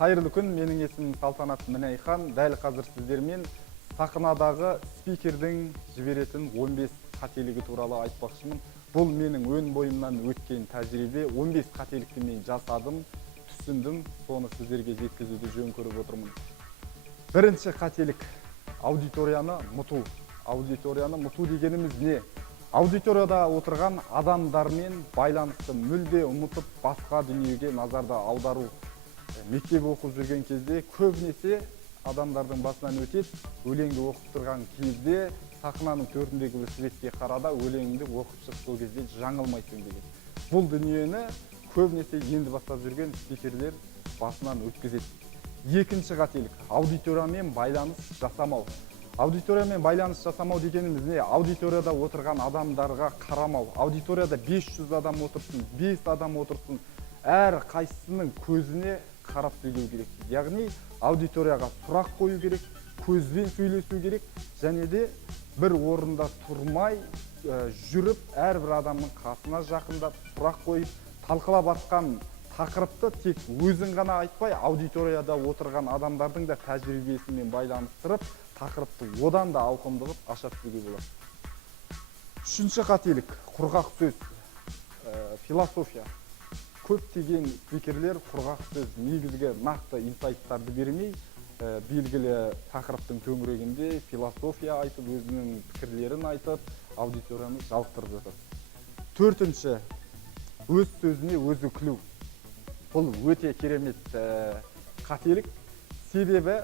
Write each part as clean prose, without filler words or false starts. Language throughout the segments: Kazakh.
Қайырлы күн, менің есімім Салтанат Мінайхан. Дәл қазір сіздермен сахнадағы спикердің жіберетін 15 қателігі туралы айтпақшымын. Бұл менің өн бойымнан өткен тәжірибе. 15 қателікті мен жасадым, түсіндім, соны сіздерге жеткізуді жөн көріп отырмын. Бірінші қателік – аудиторияны мұту. Аудиторияны мұту дегеніміз не? Аудиторияда отырған адамдармен байланысты мүлде ұмытып, басқа дүниеге назарды аудару. Мектеп оқып жүрген кезде көбінесе адамдардың басынан өтеді, өлеңді оқып тұрған кезде сахнаның төртіндегі светке қарада өлеңді оқып шық, сол кезде жаңылмайсың деген. Бұл дүниені көбінесе енді бастап жүрген спикерлер басынан өткізеді. Екінші қателік – аудиториямен байланыс жасамау. Аудиториямен байланыс жасамау дегеніміз не? Аудиторияда отырған адамдарға қарамау. Аудиторияда 500 адам отырсын, 5 адам отырсын, әр қайсысының көзіне қарап сөйлеу керек. Яғни аудиторияға сұрақ қою керек, көзбен сөйлесу керек, және де бір орында тұрмай жүріп, әрбір адамның қасына жақындап, сұрақ қойып, талқылап атқан тақырыпты тек өзің ғана айтпай, аудиторияда отырған адамдардың да тәжірибесімен байланыстырып, тақырыпты одан да ауқымды қылып аша түсуге болады. Үшінші қателік – құрғақ сөз, философия. Көптеген спикерлер құрғақ сөз, негізгі нақты инсайттарды бермей, белгілі тақырыптың төңірегінде философия айтып, өзінің пікірлерін айтып, аудиторияны жалықтырып жатады. Төртінші, өз сөзіне өзі күлу. Бұл өте керемет қателік. Себебі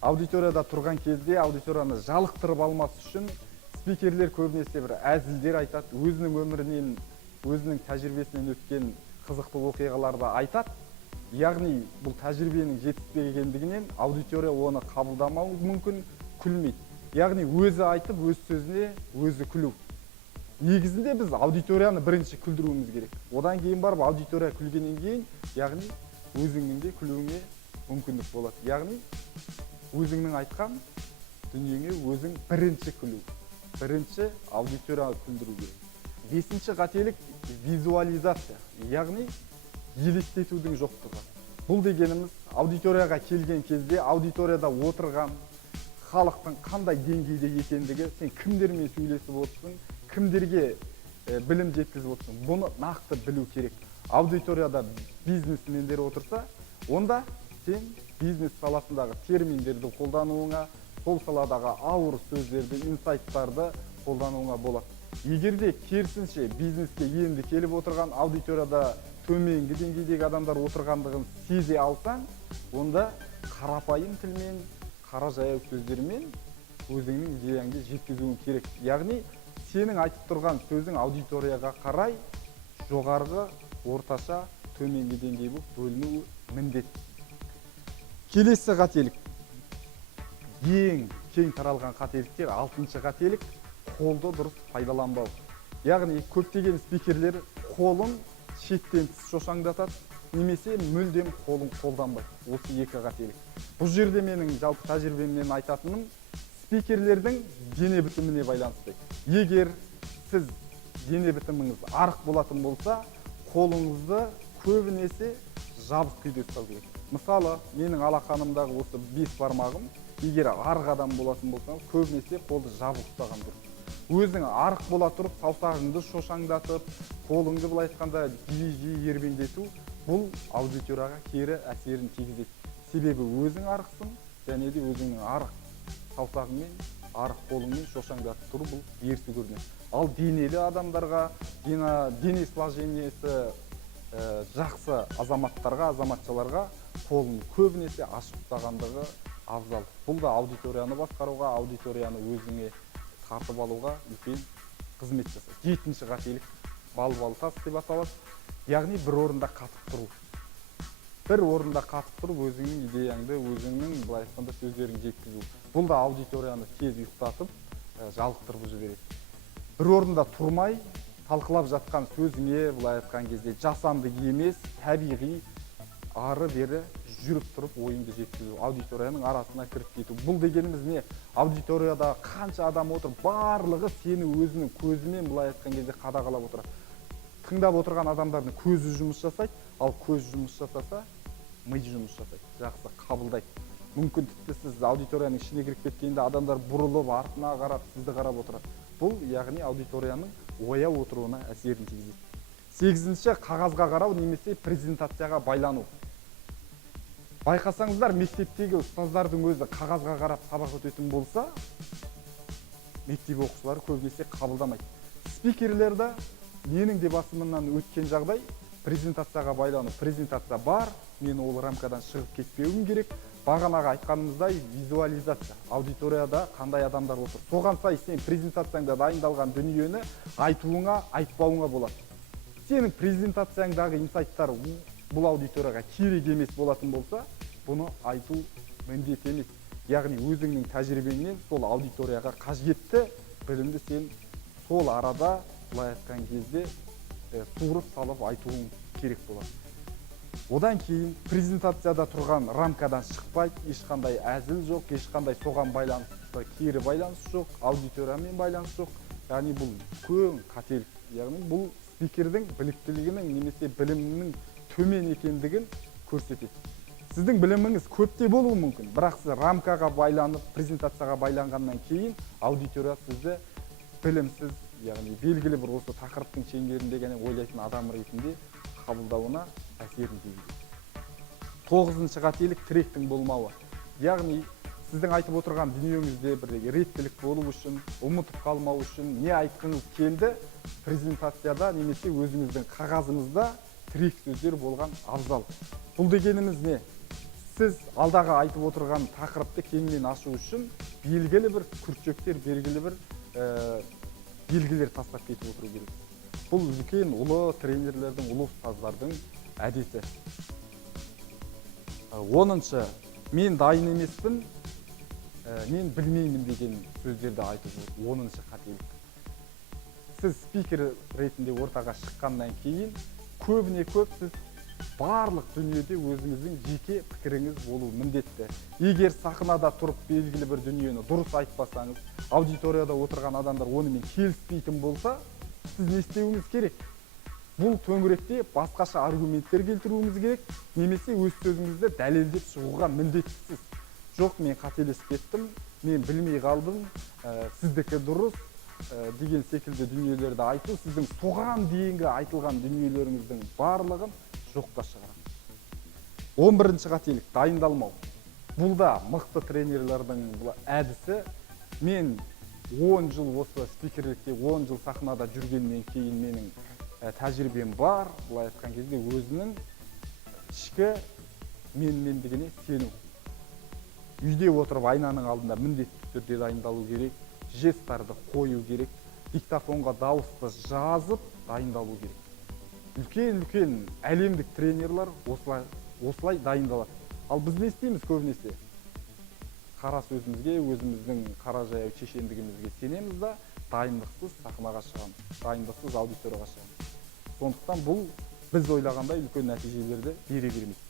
аудиторияда тұрған кезде аудиторияны жалықтырып алмас үшін спикерлер көбінесе бір әзілдер айтады, өзінің өмірінен, өзінің тәжірибесінен өткен қызықты оқиғаларды айтады. Яғни бұл тәжірибенің жетіспегендігінен аудитория оны қабылдамау мүмкін, күлмейді. Яғни өзі айтып, өз сөзіне өзі күлу. Негізінде біз аудиторияны бірінші күлдіруіміз керек. Одан кейін барып аудитория күлгеннен кейін, яғни өзіңнің де күлуіңе мүмкіндік болады. Яғни өзіңнің айтқан дүниеңе өзің бірінші күлу. Бірінші аудитория күлдіру керек. Бесінші қателік – визуализация, яғни елестетудің жоқтығы. Бұл дегеніміз аудиторияға келген кезде аудиторияда отырған халықтың қандай деңгейде екендігі, сен кімдермен сөйлесіп отырсың, кімдерге білім жеткізіп отырсың, бұны нақты білу керек. Аудиторияда бизнесмендер отырса, онда сен бизнес саласындағы терминдерді қолдануыңа, сол саладағы ауыр сөздерді, инсайттарды қолдануыңа болады. Егерде керісінше бизнеске енді келіп отырған аудиторияда төменгі деңгейдегі адамдар отырғандығын сезе алсаң, онда қарапайым тілмен, қара жаяу сөздермен өзіңнің идеяңды жеткізуің керек. Яғни сенің айтып тұрған сөзің аудиторияға қарай жоғарғы, орташа, төменгі деңгей болып бөлінуі міндет. Келесі қателік. Ең кең таралған қателіктер, алтыншы қателік – қолды дұрыс пайдаланбау. Яғни көптеген спикерлер қолын шеттен тыс шошаңдатады, немесе мүлдем қолын қолданбайды. Осы екі қателік. Бұл жерде менің жалпы тәжірибемнен айтатыным спикерлердің дене бітіміне байланысты. Егер сіз дене бітіміңіз арық болатын болса, қолыңызды көбінесе жабық күйде ұстау керек. Мысалы, менің алақанымдағы осы 5 бармағым, егер арық адам болатын болса, көбінесе қолды жабық ұстаған дұрыс. Өзің арық бола тұрып, саусағыңды шошаңдатып, қолыңды былай айтқанда жиі ербеңдету, бұл аудиторияға кері әсерін тигізеді. Себебі өзің арықсың, және де өзіңнің арық саусағыңмен, арық қолыңмен шошаңдатып тұру, бұл ерсі көрінеді. Ал денелі адамдарға, дене сложениесі жақсы азаматтарға, азаматшаларға қолын көбінесе ашып ұстағандығы абзал. Бұл да аудиторияны басқаруға, аудиторияны өзіңе тартып алуға үлкен қызмет жасайды. Жетінші қателік бал-бал тас деп аталады. Яғни бір орында қатып тұру. Бір орында қатып тұрып, өзіңнің идеяңды, өзіңнің былай айтқанда сөздеріңді жеткізу. Бұл да аудиторияны тез ұйықтатып, жалықтырып жібереді. Бір орында тұрмай, талқылап жатқан сөзіңе былай айтқан кезде жасанды емес, табиғи, ары-бері жүріп тұрып ойыңды жеткізу, аудиторияның арасына кіріп кету. Бұл дегеніміз не? Аудиторияда қанша адам отыр, барлығы сені өзінің көзімен былай айтқан кезде қадағалап отырады. Тыңдап отырған адамдардың көзі жұмыс жасайды, ал көз жұмыс жасаса ми жұмыс жасайды, жақсы қабылдайды. Мүмкін тіпті сіз аудиторияның ішіне кіріп кеткенде адамдар бұрылып артына қарап сізді қарап отырады. Бұл яғни аудиторияның ояу отыруына әсерін тигізеді. 8-ші қағазға қарау немесе презентацияға байлану. Байқасаңыздар, мектептегі ұстаздардың өзі қағазға қарап сабақ өтетін болса, мектеп оқушылары көбінесе қабылдамайды. Спикерлерді менің де басымнан өткен жағдай презентацияға байлану. Презентация бар, мен ол рамкадан шығып кетпеуім керек. Бағанаға айтқанымыздай визуализация. Аудиторияда қандай адамдар отыр. Соған сай сен презентацияңда дайындалған дүниені айтуыңа, айтпауыңа болады. Сенің презентацияңдағы инсайттар бұл аудиторияға керек емес болатын болса, бұны айту міндет емес. Яғни өзіңнің тәжірибеңнен сол аудиторияға қажетті білімді сен сол арада былай айтқан кезде суырып салып айтуың керек болады. Одан кейін презентацияда тұрған рамкадан шықпайды, ешқандай әзіл жоқ, ешқандай соған байланысты кері байланыс жоқ, аудиториямен байланыс жоқ. Яғни бұл көн қателік. Яғни бұл спикердің біліктілігінің немесе білімінің төмен екендігін көрсетеді. Сіздің біліміңіз көпте болуы мүмкін, бірақ сіз рамкаға байланып, презентацияға байланғаннан кейін аудитория сізді білімсіз, яғни белгілі бір осы тақырыптың шеңберінде ғана ойлайтын адам ретінде қабылдауына әсерін тигізеді. 9-ші қателік тректің болмауы. Яғни сіздің айтып отырған дүниеңізде бір реттілік болу үшін, ұмытып қалмау үшін не айтқыңыз келді, презентацияда немесе өзіңіздің қағазыңызда трек сөздер болған абзал. Бұл дегеніміз не? Сіз алдағы айтып отырған тақырыпты кеңінен ашу үшін белгілі бір күртшектер, белгілі бір белгілер тастап кетіп отыру керек. Бұл үлкен ұлы тренерлердің, ұлы ұстаздардың әдеті. 10-шы, мен дайын емеспін, мен білмеймін деген сөздерді айтып жүр. 10-шы қателік. Сіз спикер ретінде ортаға шыққаннан кейін көбіне көп сіз барлық дүниеде өзіңіздің жеке пікіріңіз болу міндетті. Егер сахнада тұрып белгілі бір дүниені дұрыс айтпасаңыз, аудиторияда отырған адамдар онымен келіспейтін болса, сіз не істеуіңіз керек? Бұл төңіректе басқаша аргументтер келтіруіңіз керек, немесе өз сөзіңізді дәлелдеп шығуға міндеттісіз. Жоқ, мен қателесіп кеттім, мен білмей қалдым, сіздікі дұрыс деген секілді дүниелерді айту, сіздің соған дейінгі айтылған дүниелеріңіздің барлығын жоққа шығарады. 11-ші қателік, дайындалмау. Бұл да мықты тренерлердің әдісі. Мен 10 жыл осы спикерлікте, 10 жыл сахнада жүргеннен кейін менің тәжірибем бар. Бұлай айтқан кезде өзінің ішкі менмендігіне сену. Үйде отырып айнаның алдында міндетті түрде дайындалу керек, жесттарды қою керек, диктофонға дауысты жазып дайындалу керек. Үлкен әлемдік тренерлер осылай дайындалады. Ал біз не істейміз көбінесе? Қара сөзімізге, өзіміздің қара жаяу шешендігімізге сенеміз да, дайындықсыз сахнаға шығамыз, дайындықсыз аудиторияға шығамыз. Сондықтан бұл біз ойлағандай үлкен нәтижелерді бере бермейді.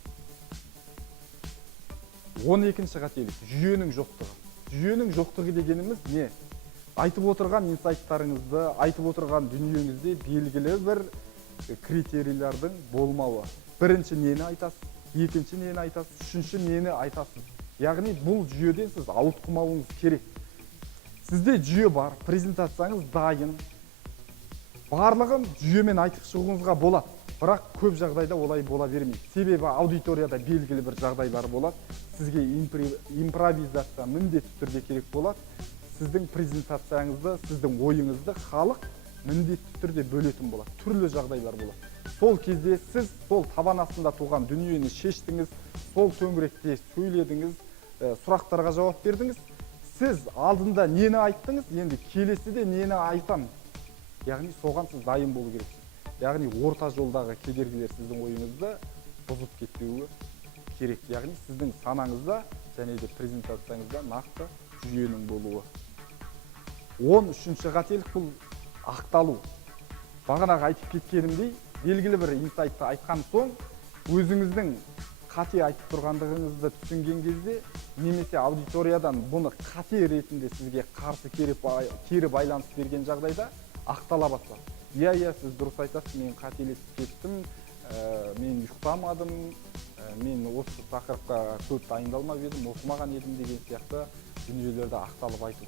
12-ші қателік, жүйенің жоқтығы. Жүйенің жоқтығы дегеніміз не? Айтып отырған инсайттарыңызды, айтып отырған дүниеңізде белгілі бір критерийлердің болмауы. Бірінші нені айтасыз, екінші нені айтасыз, үшінші нені айтасыз. Яғни бұл жүйеден сіз ауытқымауыңыз керек. Сізде жүйе бар, презентацияңыз дайын. Барлығын жүйемен айтып шығуыңызға болады. Бірақ көп жағдайда олай бола бермейді. Себебі аудиторияда белгілі бір жағдайлар болады. Сізге импровизация міндетті түрде керек болады. Сіздің презентацияңызды, сіздің ойыңызды халық міндетті түрде бөлетін болады. Түрлі жағдайлар болады. Сол кезде сіз сол табан астында туған дүниені шештіңіз, сол төңіректе сөйледіңіз, сұрақтарға жауап бердіңіз. Сіз алдында нені айттыңыз, енді келесіде нені айтам. Яғни соған сіз дайын болу керексіз. Яғни орта жолдағы кедергілер сіздің ойыңызды бұзып кетпеуі керек. Яғни сіздің санаңызда және де презентацияңызда нақты жүйенің болуы. 13-ші қателік бұл ақталу. Бағанағы айтып кеткенімдей, белгілі бір инсайтты айтқан соң, өзіңіздің қате айтып тұрғандығыңызды түсінген кезде, немесе аудиториядан бұны қате ретінде сізге қарсы кері байланыс берген жағдайда ақтала бастады. Иә, сіз дұрыс айтасыз, мен қателесіп кеттім, мен ұйықтамадым, мен осы тақырыпқа көп дайындалмап едім, оқымаған едім деген сияқты дүниелерді ақталып айту.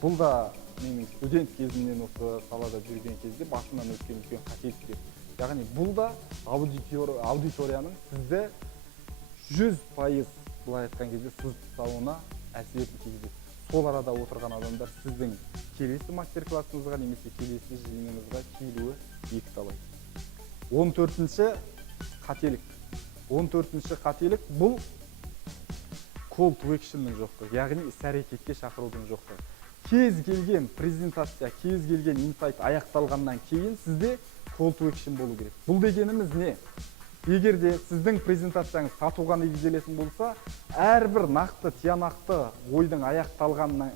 Бұл да менің студент кезімнен осы салада жүрген кезде басымнан өткен үлкен қателіктер. Яғни бұл да аудиторияның сізді 100% былай айтқан кезде сыз тұсауына әсерін тигізеді. Сол арада отырған адамдар сіздің келесі мастер-классыңызға немесе келесі жиыныңызға келуі екіталай. 14-ші қателік. 14-ші қателік бұл call to action'ның жоқтығы, яғни іс-әрекетке шақырудың жоқтығы. Кез келген презентация, кез келген инсайт аяқталғаннан кейін сізде call to action болу керек. Бұл дегеніміз не? Егер де сіздің презентацияңыз сатуға негізделетін болса, әрбір нақты, тиянақты ойдың аяқталғаннан,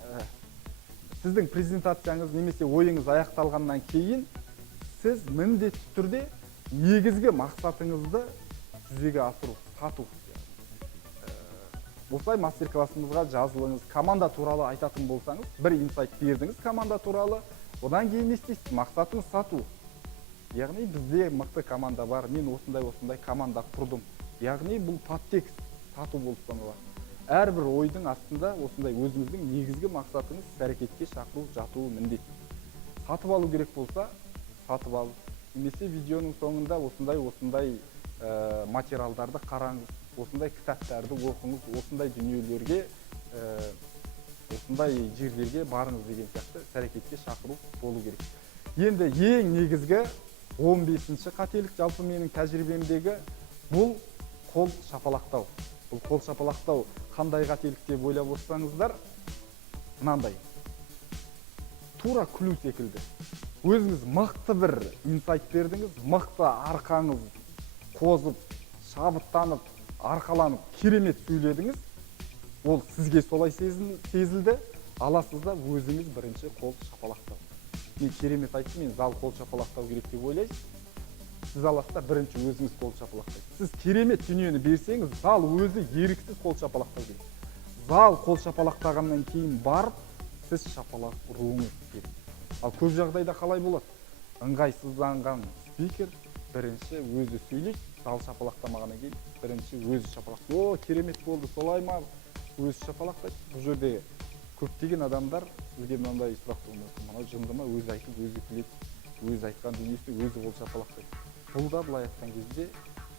сіздің презентацияңыз немесе ойыңыз аяқталғаннан кейін, сіз міндетті түрде негізгі мақсатыңызды жүзеге асыру, сату. Осылай мастер-классымызға жазылыңыз. Команда туралы айтатын болсаңыз, бір инсайт бердіңіз команда туралы, одан кейін не істейсіз? Мақсатыңыз сату. Яғни бізде мықты команда бар, мен осындай команда құрдым. Яғни бұл подтекст, сату болып саналады. Әрбір ойдың астында осындай өзіңіздің негізгі мақсатыңыз іс-әрекетке шақыру, жатуы міндет. Сатып алу керек болса, сатып алу. Немесе видеоның соңында осындай материалдарды қараңыз, осындай кітаптарды оқыңыз, осындай дүниелерге, осындай жерлерге барыңыз деген сияқты іс-әрекетке шақыру болу керек. Енді ең негізгі 15-ші қателік жалпы менің тәжірибемдегі бұл қол шапалақтау. Бұл қол шапалақтау қандай қателік деп ойлап отырсаңыздар, мынандай. Тура күлу секілді. Өзіңіз мықты бір инсайт бердіңіз, мықты арқаңыз қозып, шабыттанып, арқаланып, керемет сөйледіңіз. Ол сізге солай сезілді, аласыз да өзіңіз бірінші қол шапалақтау. Мен керемет айтты, мен зал қол шапалақтау керек деп ойлайсыз. Сіз аласыз да бірінші өзіңіз қол шапалақтайсыз. Сіз керемет дүниені берсеңіз, зал өзі еріксіз қол шапалақтау керек. Зал қол шапалақтағаннан кейін барып, сіз шапалақ ұруыңыз керек. Ал көп жағдайда қалай болады? Ыңғайсызданған спикер бірінші өзі сөйлейді, зал шапалақтамағаннан кейін бірінші өзі шапалақтайды. О, керемет болды, солай ма? Өзі шапалақтайды. Бұл жерде көптеген адамдар сізге мынандай сұрақ қоймайды. Мынау жынды ма? Өзі айтып, өзі күледі, өзі айтқан дүниесі өзі қол шапалақтайды. Бұл да былай айтқан кезде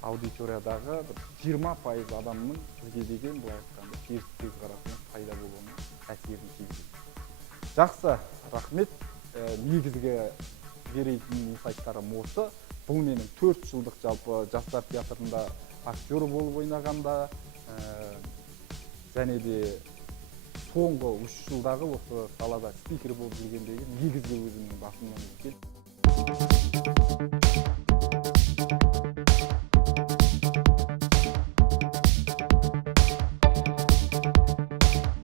аудиториядағы 20% адамның сізге деген былай айтқанда теріс көзқарасының пайда болуына әсерін тигізеді. Жақсы, рахмет. Негізгі беретін инсайттарым осы. Бұл менің 4 жылдық жалпы жастар театрында актер болып ойнағанда, және де соңғы 3 жылдағы осы салада спикер болып жүргендегі негізгі өзімнің басымнан өткен.